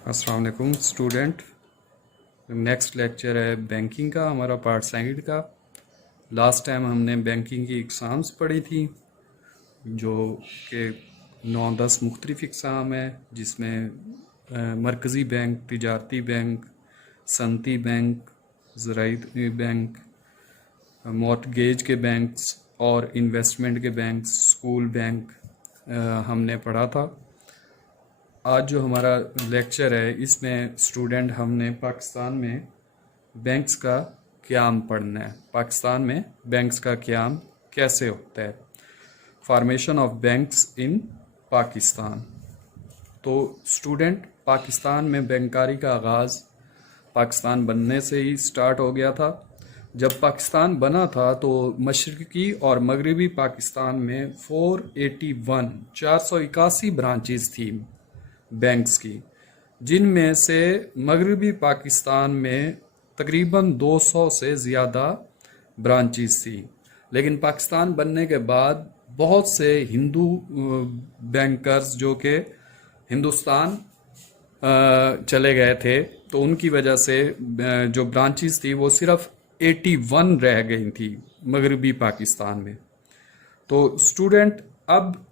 अस्सलाम वालेकुम student. Next lecture है बैंकिंग का, हमारा पार्ट सेकंड का। लास्ट टाइम हमने बैंकिंग की एग्ज़ाम्स पढ़ी थी जो कि 9-10 मुख्तलिफ एग्ज़ाम है, जिसमें मरकज़ी बैंक, तिजारती बैंक, सनती बैंक, ज़राई बैंक, मॉर्टगेज के बैंक्स और इन्वेस्टमेंट के बैंक्स, स्कूल बैंक हमने पढ़ा था। आज जो हमारा लेक्चर है इसमें स्टूडेंट हमने पाकिस्तान में बैंक्स का क़याम पढ़ना है। पाकिस्तान में बैंक्स का क़याम कैसे होता है, formation of banks in Pakistan. तो स्टूडेंट, पाकिस्तान में बैंकारी का आगाज़ पाकिस्तान बनने से ही स्टार्ट हो गया था। जब पाकिस्तान बना था तो मशरक़ी और मगरबी पाकिस्तान में 481 ब्रांचेस थी बैंक्स की, जिनमें से मगरबी पाकिस्तान में तकरीबन 200 से ज़्यादा ब्रांचेस थी। लेकिन पाकिस्तान बनने के बाद बहुत से हिंदू बैंकर्स जो कि हिंदुस्तान चले गए थे, तो उनकी वजह से जो ब्रांचेस थी वो सिर्फ 81 रह गई थी मगरबी पाकिस्तान में। तो स्टूडेंट, अब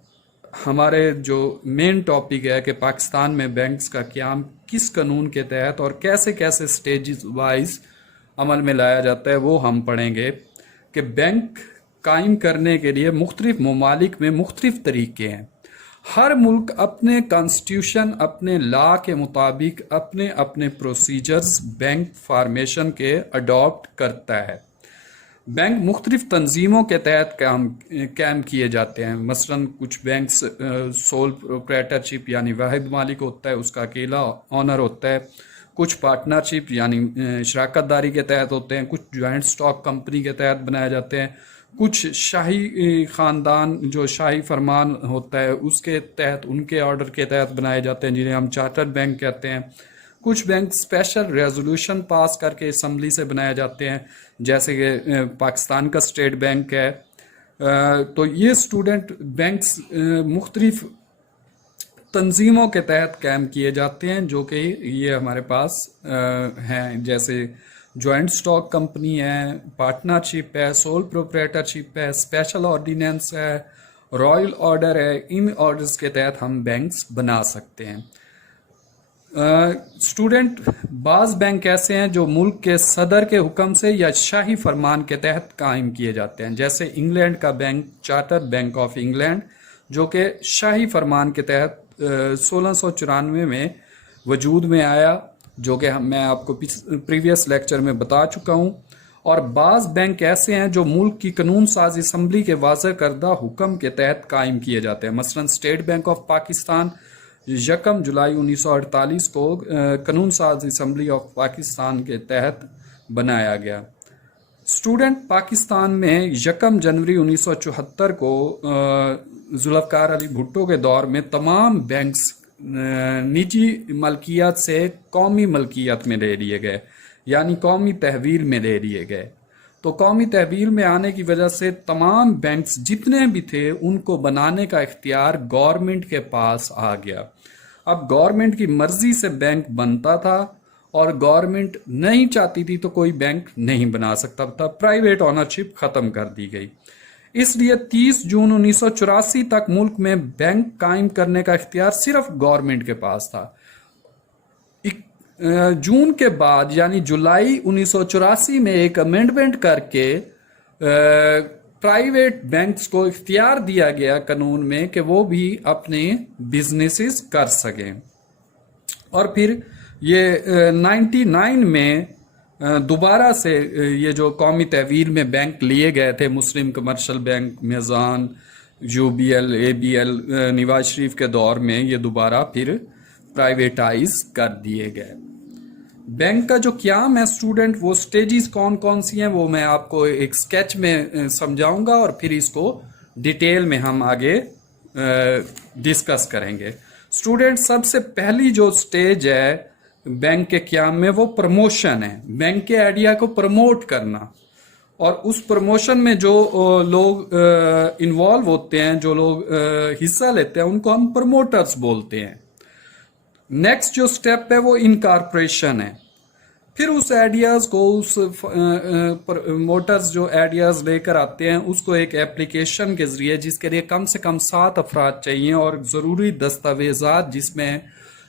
हमारे जो मेन टॉपिक है कि पाकिस्तान में बैंक्स का क़याम किस कानून के तहत और कैसे कैसे स्टेजेस वाइज अमल में लाया जाता है, वो हम पढ़ेंगे। कि बैंक कायम करने के लिए मुख्तलिफ ममालिक में मुख्तलिफ तरीके हैं। हर मुल्क अपने कॉन्स्टिट्यूशन, अपने लॉ के मुताबिक अपने अपने प्रोसीजर्स बैंक फार्मेशन के अडॉप्ट करता है। बैंक मुख्तलिफ तंजीमों के तहत कायम किए जाते हैं। मसलन कुछ बैंक्स सोल प्रोप्राइटरशिप यानी वाहिद मालिक होता है, उसका अकेला ऑनर होता है। कुछ पार्टनरशिप यानी शराकत दारी के तहत होते हैं। कुछ जॉइंट स्टॉक कंपनी के तहत बनाए जाते हैं। कुछ शाही ख़ानदान, जो शाही फरमान होता है उसके तहत, उनके ऑर्डर के तहत बनाए जाते हैं, जिन्हें हम चार्टर्ड बैंक कहते हैं। कुछ बैंक स्पेशल रेजोल्यूशन पास करके असम्बली से बनाए जाते हैं, जैसे कि पाकिस्तान का स्टेट बैंक है। तो ये स्टूडेंट बैंक्स मुख्तलिफ तंजीमों के तहत कायम किए जाते हैं, जो कि ये हमारे पास हैं, जैसे जॉइंट स्टॉक कंपनी है, पार्टनरशिप है, सोल प्रोप्राइटरशिप है, स्पेशल ऑर्डिनेंस है, रॉयल ऑर्डर है। इन ऑर्डर्स के तहत हम बैंक्स बना सकते हैं। स्टूडेंट, बाज़ बैंक ऐसे हैं जो मुल्क के सदर के हुक्म से या शाही फरमान के तहत कायम किए जाते हैं, जैसे इंग्लैंड का bank charter bank of England, जो कि शाही फरमान के तहत 1694 में वजूद में आया, जो कि मैं आपको प्रीवियस लेक्चर में बता चुका हूँ। और बाज़ बैंक ऐसे हैं जो मुल्क की कानून साज असम्बली के वाज़ह करदा हुक्म के तहत कायम किए जाते हैं। मसलन स्टेट बैंक ऑफ पाकिस्तान 1 जुलाई 1948 को कानून साज असम्बली ऑफ पाकिस्तान के तहत बनाया गया। स्टूडेंट, पाकिस्तान में 1 जनवरी 1974 को जुल्फ़िकार अली भुट्टो के दौर में तमाम बैंक्स निजी मलकियत से कौमी मलकियत में ले लिए गए, यानी कौमी तहवील में ले लिए गए। तो कौमी तहवील में आने की वजह से तमाम बैंक्स जितने भी थे उनको बनाने का इख्तियार गवर्नमेंट के पास आ गया। अब गवर्नमेंट की मर्जी से बैंक बनता था और गवर्नमेंट नहीं चाहती थी तो कोई बैंक नहीं बना सकता था। प्राइवेट ऑनरशिप ख़त्म कर दी गई। इसलिए 30 जून 1984 तक मुल्क में बैंक कायम करने का इख्तियार सिर्फ गवर्नमेंट के पास था। जून के बाद यानी जुलाई 1984 में एक अमेंडमेंट करके प्राइवेट बैंक्स को इख्तियार दिया गया कानून में कि वो भी अपने बिजनेसेस कर सकें। और फिर ये 99 में दोबारा से ये जो कौमी तहवील में बैंक लिए गए थे, मुस्लिम commercial bank, मेज़ान, UBL, ABL, Nawaz Sharif के दौर में ये दोबारा फिर प्राइवेटाइज कर दिए गए। बैंक का जो क़याम है स्टूडेंट, वो स्टेजेस कौन कौन सी हैं वो मैं आपको एक स्केच में समझाऊंगा और फिर इसको डिटेल में हम आगे डिस्कस करेंगे। स्टूडेंट, सबसे पहली जो स्टेज है बैंक के क़याम में वो प्रमोशन है। बैंक के आइडिया को प्रमोट करना, और उस प्रमोशन में जो लोग इन्वॉल्व होते हैं, जो लोग हिस्सा लेते हैं, उनको हम प्रमोटर्स बोलते हैं। नेक्स्ट जो स्टेप है वो इनकॉर्पोरेशन है। फिर उस आइडियाज को उस प्रमोटर्स जो आइडियाज लेकर आते हैं उसको एक एप्लीकेशन के जरिए, जिसके लिए कम से कम 7 अफराद चाहिए और ज़रूरी दस्तावेजात जिसमें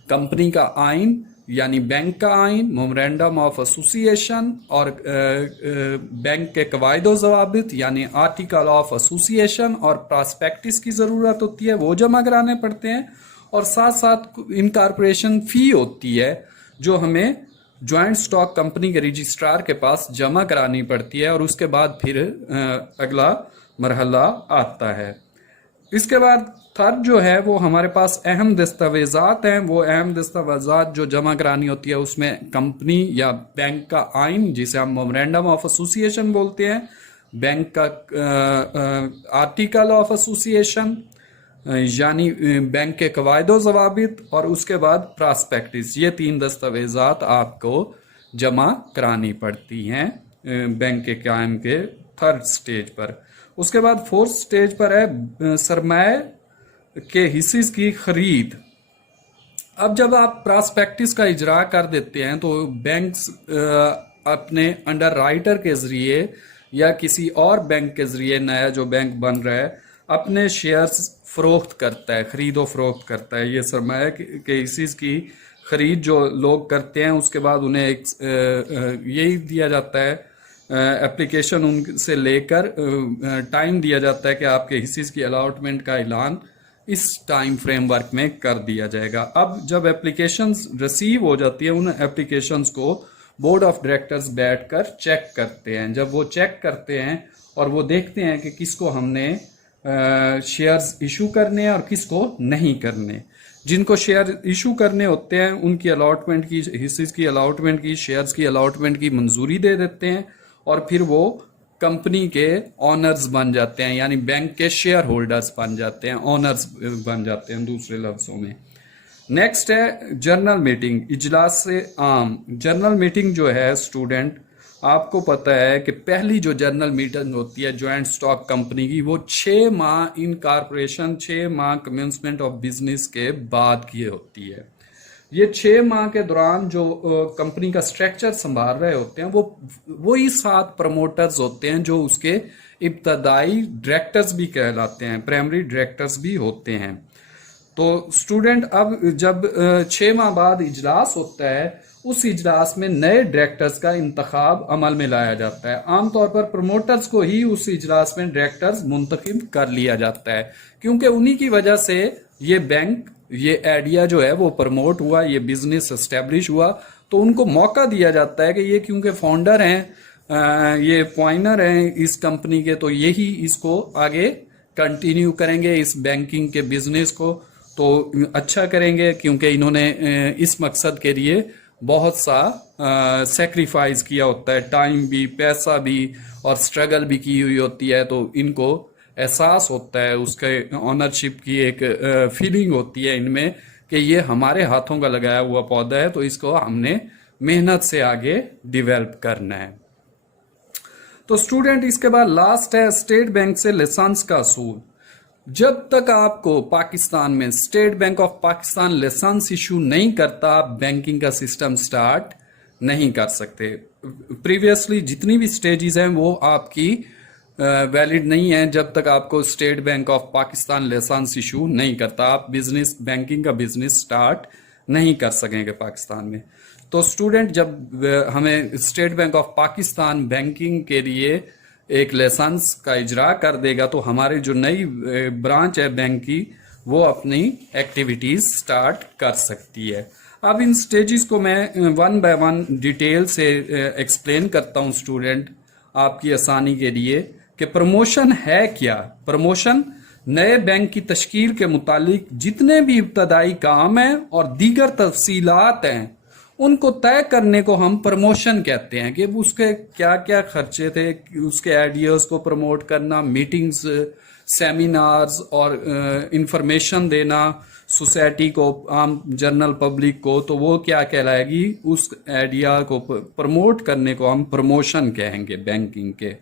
कंपनी का आइन यानी बैंक का आइन, मेमोरेंडम ऑफ एसोसिएशन और बैंक के कवायद ज़वाबित यानी आर्टिकल ऑफ एसोसिएशन और प्रॉस्पेक्टिस की ज़रूरत होती है, वो जमा कराने पड़ते हैं। और साथ साथ इनकॉर्पोरेशन फ़ी होती है जो हमें जॉइंट स्टॉक कंपनी के रजिस्ट्रार के पास जमा करानी पड़ती है, और उसके बाद फिर अगला मरहला आता है। इसके बाद थर्ड जो है वो हमारे पास अहम दस्तावेजात हैं। वो अहम दस्तावेजात जो जमा करानी होती है उसमें कंपनी या बैंक का आइन जिसे हम मेमोरेंडम ऑफ एसोसिएशन बोलते हैं, बैंक का आर्टिकल ऑफ एसोसिएशन यानी बैंक के कवायद ज़वाबित, और उसके बाद प्रॉस्पेक्टिस। ये 3 दस्तावेजात आपको जमा करानी पड़ती हैं बैंक के कायम के थर्ड स्टेज पर। उसके बाद फोर्थ स्टेज पर है सरमाए के हिस्से की खरीद। अब जब आप प्रॉस्पेक्टिस का इजरा कर देते हैं तो बैंक्स अपने अंडर राइटर के जरिए या किसी और बैंक के जरिए, नया जो बैंक बन रहा है, अपने शेयर्स फरोख्त करता है, खरीदो फरोख्त करता है। ये सरमाया के हिस्से की खरीद जो लोग करते हैं उसके बाद उन्हें एक यही दिया जाता है, एप्लीकेशन उनसे लेकर टाइम दिया जाता है कि आपके हिस्से की अलॉटमेंट का ऐलान इस टाइम फ्रेमवर्क में कर दिया जाएगा। अब जब एप्लीकेशंस रिसीव हो जाती है, उन एप्लीकेशंस को बोर्ड ऑफ डायरेक्टर्स बैठकर चेक करते हैं। जब वो चेक करते हैं और वो देखते हैं कि किसको हमने शेयर्स इशू करने हैं और किसको नहीं करने, जिनको शेयर इशू करने होते हैं उनकी अलॉटमेंट की, हिस्से की अलॉटमेंट की, शेयर्स की अलॉटमेंट की मंजूरी दे देते हैं और फिर वो कंपनी के ऑनर्स बन जाते हैं, यानी बैंक के शेयर होल्डर्स बन जाते हैं, ऑनर्स बन जाते हैं दूसरे लफ्जों में। नेक्स्ट है जनरल मीटिंग, इजलास से आम। जनरल मीटिंग जो है स्टूडेंट, आपको पता है कि पहली जो जनरल मीटिंग होती है जॉइंट स्टॉक कंपनी की, वो 6 माह इनकॉर्पोरेशन, 6 माह कमेंसमेंट ऑफ बिजनेस के बाद की होती है। ये 6 माह के दौरान जो कंपनी का स्ट्रक्चर संभाल रहे होते हैं वो वही 7 प्रमोटर्स होते हैं जो उसके इब्तदाई डायरेक्टर्स भी कहलाते हैं, प्राइमरी डायरेक्टर्स भी होते हैं। तो स्टूडेंट, अब जब 6 माह बाद इजलास होता है, उस इजलास में नए डायरेक्टर्स का इंतखाब अमल में लाया जाता है। आमतौर पर प्रमोटर्स को ही उस इजलास में डायरेक्टर्स मुंतखब कर लिया जाता है, क्योंकि उन्हीं की वजह से ये बैंक, ये आइडिया जो है वो प्रमोट हुआ, ये बिजनेस एस्टेब्लिश हुआ। तो उनको मौका दिया जाता है कि ये क्योंकि फाउंडर हैं, ये पॉइनर हैं इस कंपनी के, तो यही इसको आगे कंटिन्यू करेंगे, इस बैंकिंग के बिजनेस को तो अच्छा करेंगे, क्योंकि इन्होंने इस मकसद के लिए बहुत सा सेक्रीफाइस किया होता है, टाइम भी, पैसा भी और स्ट्रगल भी की हुई होती है। तो इनको एहसास होता है, उसके ऑनरशिप की एक फीलिंग होती है इनमें कि ये हमारे हाथों का लगाया हुआ पौधा है, तो इसको हमने मेहनत से आगे डेवलप करना है। तो स्टूडेंट, इसके बाद लास्ट है स्टेट बैंक से लाइसेंस का असूल। जब तक आपको पाकिस्तान में State Bank of Pakistan license issue नहीं करता, आप बैंकिंग का सिस्टम स्टार्ट नहीं कर सकते। प्रीवियसली जितनी भी स्टेजेस हैं वो आपकी वैलिड नहीं है जब तक आपको State Bank of Pakistan license issue नहीं करता। आप बिजनेस, बैंकिंग का बिजनेस स्टार्ट नहीं कर सकेंगे पाकिस्तान में। तो स्टूडेंट, जब हमें State Bank of Pakistan banking के लिए एक लाइसेंस का इजरा कर देगा, तो हमारी जो नई ब्रांच है बैंक की, वो अपनी एक्टिविटीज स्टार्ट कर सकती है। अब इन स्टेजेस को मैं 1 बाय 1 डिटेल से एक्सप्लेन करता हूं स्टूडेंट, आपकी आसानी के लिए कि प्रमोशन है क्या। प्रमोशन नए बैंक की तश्कील के मुतालिक जितने भी इब्तदाई काम हैं और दीगर तफसीलात हैं, उनको तय करने को हम प्रमोशन कहते हैं कि उसके क्या क्या खर्चे थे, उसके आइडियाज़ को प्रमोट करना, मीटिंग्स, सेमिनार्स और इंफॉर्मेशन देना सोसाइटी को, आम जनरल पब्लिक को, तो वो क्या कहलाएगी, उस आइडिया को प्रमोट करने को हम प्रमोशन कहेंगे बैंकिंग के।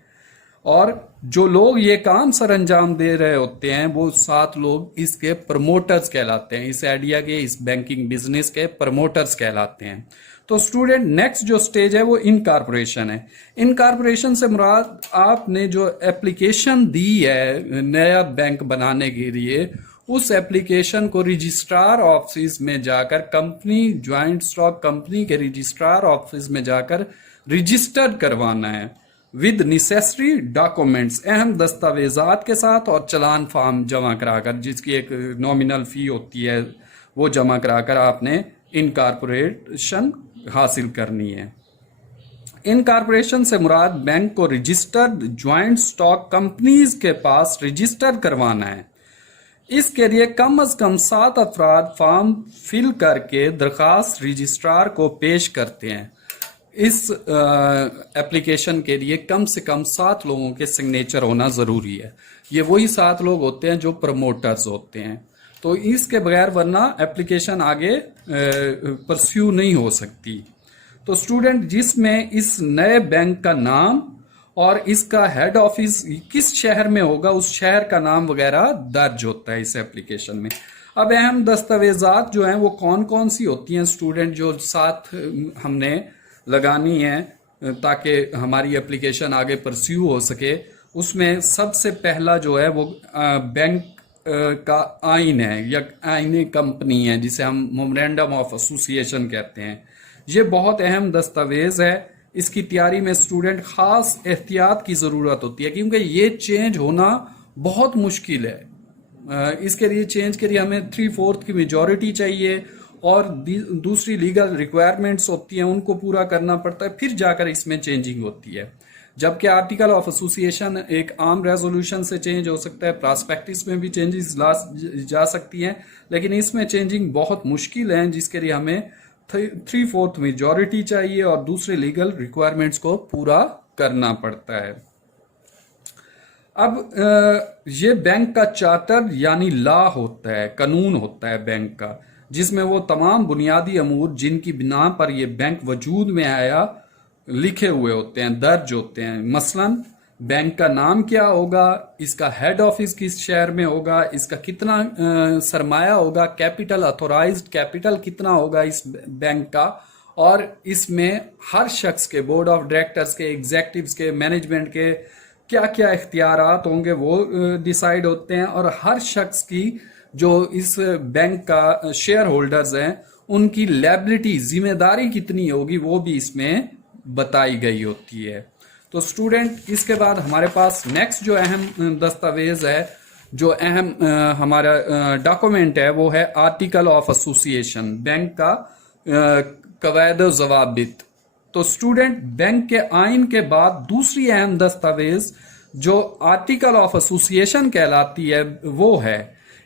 اور جو لوگ یہ کام سر انجام دے رہے ہوتے ہیں وہ 7 لوگ اس کے پروموٹرز کہلاتے ہیں، اس آئیڈیا کے، اس بینکنگ بزنس کے پروموٹرز کہلاتے ہیں۔ تو اسٹوڈنٹ نیکسٹ جو سٹیج ہے وہ انکارپوریشن ہے۔ انکارپوریشن سے مراد آپ نے جو اپلیکیشن دی ہے نیا بینک بنانے کے لیے، اس اپلیکیشن کو رجسٹرار آفس میں جا کر، کمپنی جوائنٹ اسٹاک کمپنی کے رجسٹرار آفس میں جا کر رجسٹرڈ کروانا ہے ود نیسیسری ڈاکومنٹس، اہم دستاویزات کے ساتھ، اور چلان فارم جمع کرا کر، جس کی ایک نامنل فی ہوتی ہے، وہ جمع کرا کر آپ نے انکارپوریشن حاصل کرنی ہے۔ انکارپوریشن سے مراد بینک کو رجسٹرڈ جوائنٹ اسٹاک کمپنیز کے پاس رجسٹر کروانا ہے۔ اس کے لیے کم از کم 7 افراد فارم فل کر کے درخواست رجسٹرار کو پیش کرتے ہیں۔ اس اپلیکیشن کے لیے کم سے کم 7 لوگوں کے سگنیچر ہونا ضروری ہے۔ یہ وہی 7 لوگ ہوتے ہیں جو پروموٹرز ہوتے ہیں، تو اس کے بغیر ورنہ اپلیکیشن آگے پرسیو نہیں ہو سکتی۔ تو اسٹوڈنٹ جس میں اس نئے بینک کا نام اور اس کا ہیڈ آفس کس شہر میں ہوگا، اس شہر کا نام وغیرہ درج ہوتا ہے اس اپلیکیشن میں۔ اب اہم دستاویزات جو ہیں وہ کون کون سی ہوتی ہیں اسٹوڈنٹ، جو ساتھ ہم نے لگانی ہے تاکہ ہماری اپلیکیشن آگے پرسیو ہو سکے، اس میں سب سے پہلا جو ہے وہ بینک کا آئین ہے یا آئین کمپنی ہے، جسے ہم میمورینڈم آف ایسوسیشن کہتے ہیں۔ یہ بہت اہم دستاویز ہے، اس کی تیاری میں اسٹوڈنٹ خاص احتیاط کی ضرورت ہوتی ہے، کیونکہ یہ چینج ہونا بہت مشکل ہے۔ اس کے لیے چینج کے لیے ہمیں 3/4 کی میجورٹی چاہیے، اور دوسری لیگل ریکوائرمنٹس ہوتی ہیں، ان کو پورا کرنا پڑتا ہے، پھر جا کر اس میں چینجنگ ہوتی ہے۔ جبکہ آرٹیکل آف ایسوسیشن ایک عام ریزولوشن سے چینج ہو سکتا ہے، پراسپیکٹس میں بھی چینجز جا سکتی ہیں، لیکن اس میں چینجنگ بہت مشکل ہے، جس کے لیے ہمیں 3/4 میجورٹی چاہیے اور دوسرے لیگل ریکوائرمنٹس کو پورا کرنا پڑتا ہے۔ اب یہ بینک کا چارٹر یعنی لا ہوتا ہے، قانون ہوتا ہے بینک کا، جس میں وہ تمام بنیادی امور جن کی بنا پر یہ بینک وجود میں آیا لکھے ہوئے ہوتے ہیں، درج ہوتے ہیں۔ مثلاً بینک کا نام کیا ہوگا، اس کا ہیڈ آفس کس شہر میں ہوگا، اس کا کتنا سرمایہ ہوگا، کیپٹل اتھورائزڈ کیپٹل کتنا ہوگا اس بینک کا، اور اس میں ہر شخص کے، بورڈ آف ڈائریکٹرز کے، ایگزیکٹوز کے، مینجمنٹ کے کیا کیا اختیارات ہوں گے وہ ڈیسائیڈ ہوتے ہیں، اور ہر شخص کی جو اس بینک کا شیئر ہولڈرز ہیں ان کی لیبلٹی، ذمہ داری کتنی ہوگی، وہ بھی اس میں بتائی گئی ہوتی ہے۔ تو اسٹوڈنٹ اس کے بعد ہمارے پاس نیکسٹ جو اہم دستاویز ہے، جو اہم ہمارا ڈاکومنٹ ہے، وہ ہے آرٹیکل آف ایسوسیشن، بینک کا قواعد و ضوابط۔ تو اسٹوڈنٹ بینک کے آئین کے بعد دوسری اہم دستاویز جو آرٹیکل آف ایسوسیشن کہلاتی ہے وہ ہے،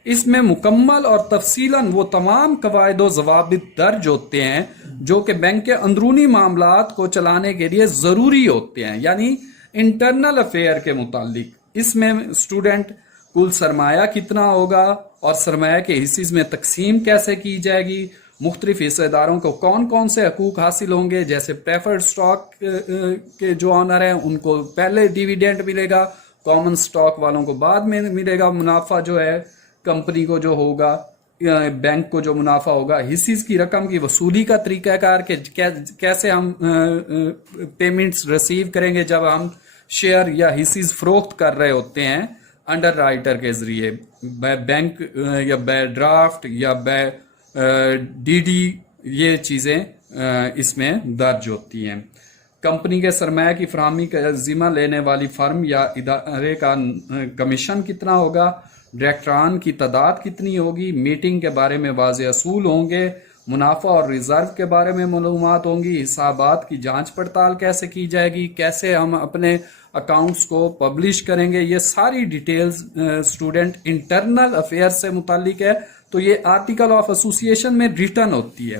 اس میں مکمل اور تفصیلاً وہ تمام قواعد و ضوابط درج ہوتے ہیں جو کہ بینک کے اندرونی معاملات کو چلانے کے لیے ضروری ہوتے ہیں، یعنی انٹرنل افیئر کے متعلق۔ اس میں اسٹوڈنٹ کل سرمایہ کتنا ہوگا اور سرمایہ کے حصص میں تقسیم کیسے کی جائے گی، مختلف حصہ داروں کو کون کون سے حقوق حاصل ہوں گے، جیسے پریفرڈ سٹاک کے جو آنر ہیں ان کو پہلے ڈیویڈینڈ ملے گا، کامن سٹاک والوں کو بعد میں ملے گا، منافع جو ہے کمپنی کو جو ہوگا، بینک کو جو منافع ہوگا، حصص کی رقم کی وصولی کا طریقہ کار کہ کیسے ہم پیمنٹس ریسیو کریں گے جب ہم شیئر یا حصص فروخت کر رہے ہوتے ہیں انڈر رائٹر کے ذریعے، بینک یا بے ڈرافٹ یا بے ڈی ڈی، یہ چیزیں اس میں درج ہوتی ہیں۔ کمپنی کے سرمایہ کی فراہمی کا ذمہ لینے والی فرم یا ادارے کا کمیشن کتنا ہوگا، ڈائریکٹران کی تعداد کتنی ہوگی، میٹنگ کے بارے میں واضح اصول ہوں گے، منافع اور ریزرو کے بارے میں معلومات ہوں گی، حسابات کی جانچ پڑتال کیسے کی جائے گی، کیسے ہم اپنے اکاؤنٹس کو پبلش کریں گے، یہ ساری ڈیٹیلز اسٹوڈنٹ انٹرنل افیئر سے متعلق ہے، تو یہ آرٹیکل آف ایسوسیشن میں ریٹن ہوتی ہے۔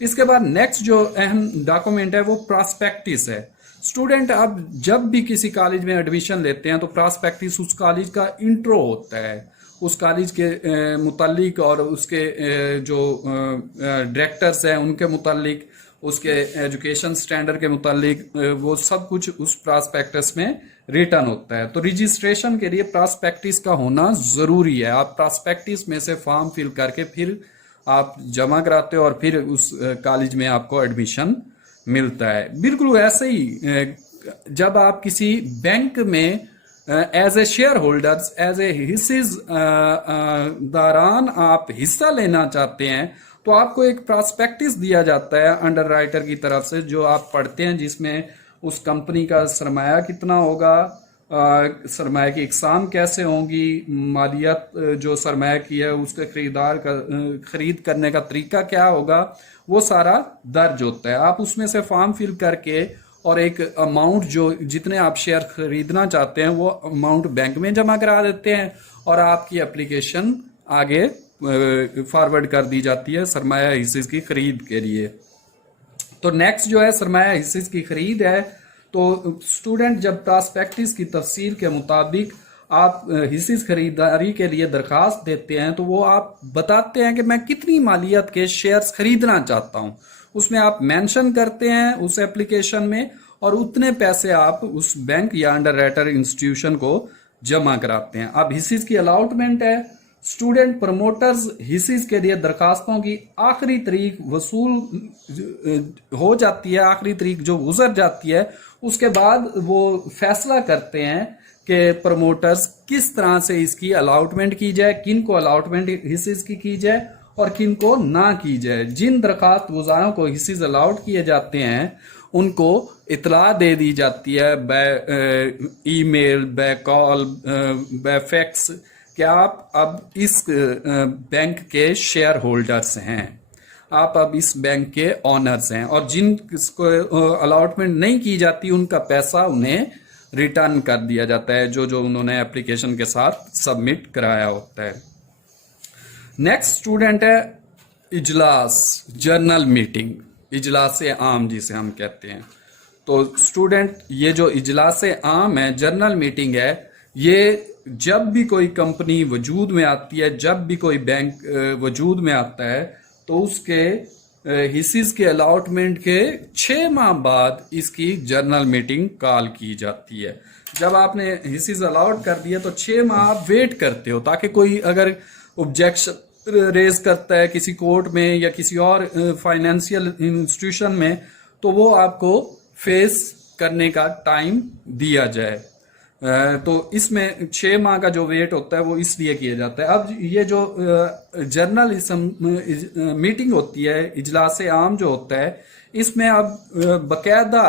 اس کے بعد نیکسٹ جو اہم ڈاکومنٹ ہے وہ پراسپیکٹس ہے۔ اسٹوڈنٹ اب جب بھی کسی کالج میں ایڈمیشن لیتے ہیں تو پراسپیکٹس اس کالج کا انٹرو ہوتا ہے، उस कॉलेज के मुतालिक और उसके जो डायरेक्टर्स हैं उनके मुतालिक, उसके एजुकेशन स्टैंडर्ड के मुतालिक वो सब कुछ उस प्रॉस्पेक्टस में रिटर्न होता है। तो रजिस्ट्रेशन के लिए प्रॉस्पेक्टिस का होना ज़रूरी है। आप प्रॉस्पेक्टिस में से फॉर्म फिल करके फिर आप जमा कराते हो और फिर उस कॉलेज में आपको एडमिशन मिलता है। बिल्कुल ऐसे ही जब आप किसी बैंक में as a share holders, as a हिस्सेदारान आप हिस्सा लेना चाहते हैं तो आपको एक प्रॉस्पेक्टिस दिया जाता है अंडर राइटर की तरफ से, जो आप पढ़ते हैं, जिसमें उस कंपनी का सरमाया कितना होगा, सरमाया की इकसाम कैसे होंगी, मालियत जो सरमाया की है उसके खरीदार का खरीद करने का तरीका क्या होगा, वो सारा दर्ज होता है। आप उसमें से फॉर्म फिल करके और एक अमाउंट जो जितने आप शेयर खरीदना चाहते हैं वो अमाउंट बैंक में जमा करा देते हैं और आपकी एप्लीकेशन आगे फॉरवर्ड कर दी जाती है सरमाया हिस्से की खरीद के लिए। तो नेक्स्ट जो है सरमाया हिस्से की खरीद है। तो स्टूडेंट जब प्रॉस्पेक्टिस की तफसील के मुताबिक आप हिस्से खरीदारी के लिए दरखास्त देते हैं तो वो आप बताते हैं कि मैं कितनी मालियत के शेयर्स खरीदना चाहता हूं, उसमें आप मेंशन करते हैं उस एप्लीकेशन में और उतने पैसे आप उस बैंक या अंडर राइटर इंस्टीट्यूशन को जमा कराते हैं। अब हिस्से की अलॉटमेंट है। स्टूडेंट प्रमोटर्स हिस्से के लिए दरखास्तों की आखिरी तारीख वसूल हो जाती है, आखिरी तारीख जो गुजर जाती है उसके बाद वो फैसला करते हैं कि प्रमोटर्स किस तरह से इसकी अलॉटमेंट की जाए, किन को अलॉटमेंट हिस्से की जाए और किन को ना की जाए। जिन दरखास्त गुजारों को हिस्से अलॉट किए जाते हैं उनको इतला दे दी जाती है by email, by call, by fax कि आप अब इस बैंक के शेयर होल्डर्स हैं, आप अब इस बैंक के ऑनर्स हैं, और जिनको अलॉटमेंट नहीं की जाती उनका पैसा उन्हें रिटर्न कर दिया जाता है जो जो उन्होंने एप्लीकेशन के साथ सबमिट कराया होता है। नेक्स्ट स्टूडेंट है इजलास, जर्नल मीटिंग, इजलास आम जिसे हम कहते हैं। तो स्टूडेंट ये जो इजलास आम है, जर्नल मीटिंग है, ये जब भी कोई कंपनी वजूद में आती है, जब भी कोई बैंक वजूद में आता है तो उसके हिस्से के अलॉटमेंट के 6 माह बाद इसकी जर्नल मीटिंग कॉल की जाती है। जब आपने हिस्से अलॉट कर दिए तो 6 माह आप वेट करते हो ताकि कोई अगर ऑब्जेक्शन रेज करता है किसी कोर्ट में या किसी और फाइनेंशियल इंस्टीट्यूशन में तो वो आपको फेस करने का टाइम दिया जाए। तो इसमें 6 माह का जो वेट होता है वो इसलिए किया जाता है। अब ये जो जर्नल मीटिंग होती है, इजलास आम जो होता है, इसमें अब बकायदा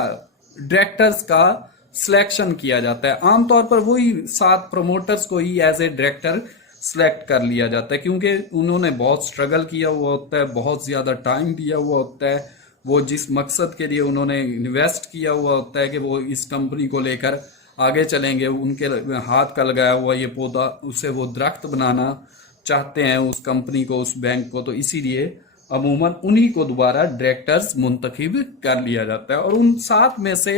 डायरेक्टर्स का सिलेक्शन किया जाता है। आमतौर पर वही 7 प्रमोटर्स को ही एज ए डायरेक्टर सिलेक्ट कर लिया जाता है क्योंकि उन्होंने बहुत स्ट्रगल किया हुआ होता है, बहुत ज़्यादा टाइम दिया हुआ होता है, वो जिस मकसद के लिए उन्होंने इन्वेस्ट किया हुआ होता है कि वो इस कंपनी को लेकर आगे चलेंगे, उनके हाथ का लगाया हुआ ये पौधा उसे वो दरख्त बनाना चाहते हैं उस कंपनी को, उस बैंक को, तो इसीलिए अमूमन उन्हीं को दोबारा डायरेक्टर्स मुंतखब कर लिया जाता है और उन 7 में से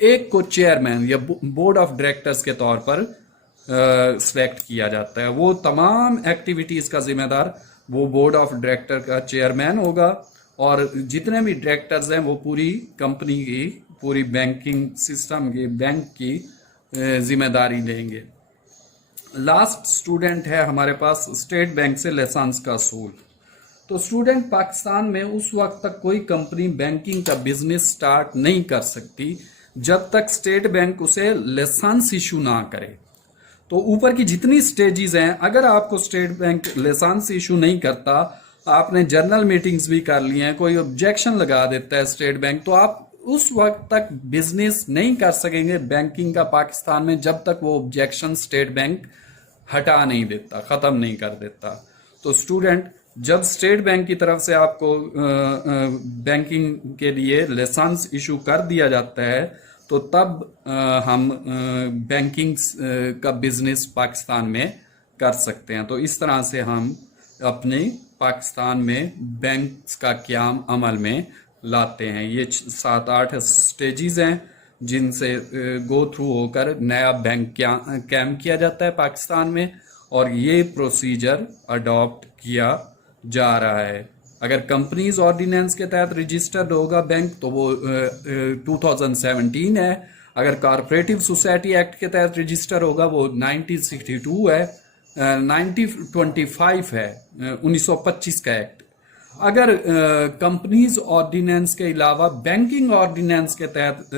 एक को चेयरमैन या बोर्ड ऑफ डायरेक्टर्स के तौर पर सिलेक्ट किया जाता है। वो तमाम एक्टिविटीज़ का जिम्मेदार वो बोर्ड ऑफ डायरेक्टर का चेयरमैन होगा और जितने भी डायरेक्टर्स हैं वो पूरी कंपनी की, पूरी बैंकिंग सिस्टम की, बैंक की जिम्मेदारी लेंगे। लास्ट स्टूडेंट है हमारे पास स्टेट बैंक से लाइसेंस का असूल। तो स्टूडेंट पाकिस्तान में उस वक्त तक कोई कंपनी बैंकिंग का बिजनेस स्टार्ट नहीं कर सकती जब तक स्टेट बैंक उसे लाइसेंस इशू ना करे। तो ऊपर की जितनी स्टेजेस हैं, अगर आपको स्टेट बैंक लाइसेंस इशू नहीं करता, आपने जर्नल मीटिंग्स भी कर ली हैं, कोई ऑब्जेक्शन लगा देता है स्टेट बैंक, तो आप उस वक्त तक बिजनेस नहीं कर सकेंगे बैंकिंग का पाकिस्तान में जब तक वो ऑब्जेक्शन स्टेट बैंक हटा नहीं देता, ख़त्म नहीं कर देता। तो स्टूडेंट जब स्टेट बैंक की तरफ से आपको बैंकिंग के लिए लाइसेंस इशू कर दिया जाता है तो तब हम बैंकिंग का बिजनेस पाकिस्तान में कर सकते हैं। तो इस तरह से हम अपने पाकिस्तान में बैंक्स का क़याम अमल में लाते हैं। ये 7-8 स्टेजेस हैं जिनसे गो थ्रू होकर नया बैंक कायम किया जाता है पाकिस्तान में اور یہ پروسیجر اڈاپٹ کیا جا رہا ہے. اگر کمپنیز آرڈیننس کے تحت رجسٹرڈ ہوگا بینک تو وہ 2017 ہے. اگر کارپوریٹو سوسائٹی ایکٹ کے تحت رجسٹر ہوگا وہ 1962 ہے. 1925 ہے 1925 کا ایکٹ. اگر کمپنیز آرڈیننس کے علاوہ بینکنگ آرڈیننس کے تحت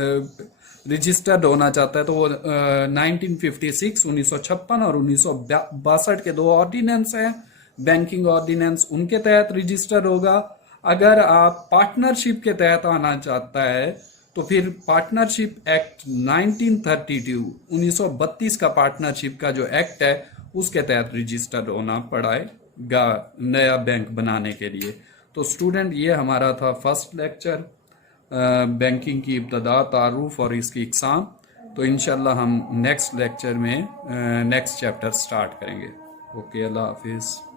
رجسٹرڈ ہونا چاہتا ہے تو وہ 1956 1956 اور 1962 کے 2 آرڈیننس ہیں بینکنگ آرڈیننس, ان کے تحت رجسٹر ہوگا. اگر آپ پارٹنرشپ کے تحت آنا چاہتا ہے تو پھر پارٹنرشپ ایکٹ 1932 1932 کا پارٹنرشپ کا جو ایکٹ ہے اس کے تحت رجسٹر ہونا پڑے گا نیا بینک بنانے کے لیے. تو اسٹوڈنٹ یہ ہمارا تھا فرسٹ لیکچر, بینکنگ کی ابتدا, تعارف اور اس کی اقسام. تو انشاءاللہ ہم نیکسٹ لیکچر میں نیکسٹ چیپٹر سٹارٹ کریں گے. اوکے, اللہ حافظ.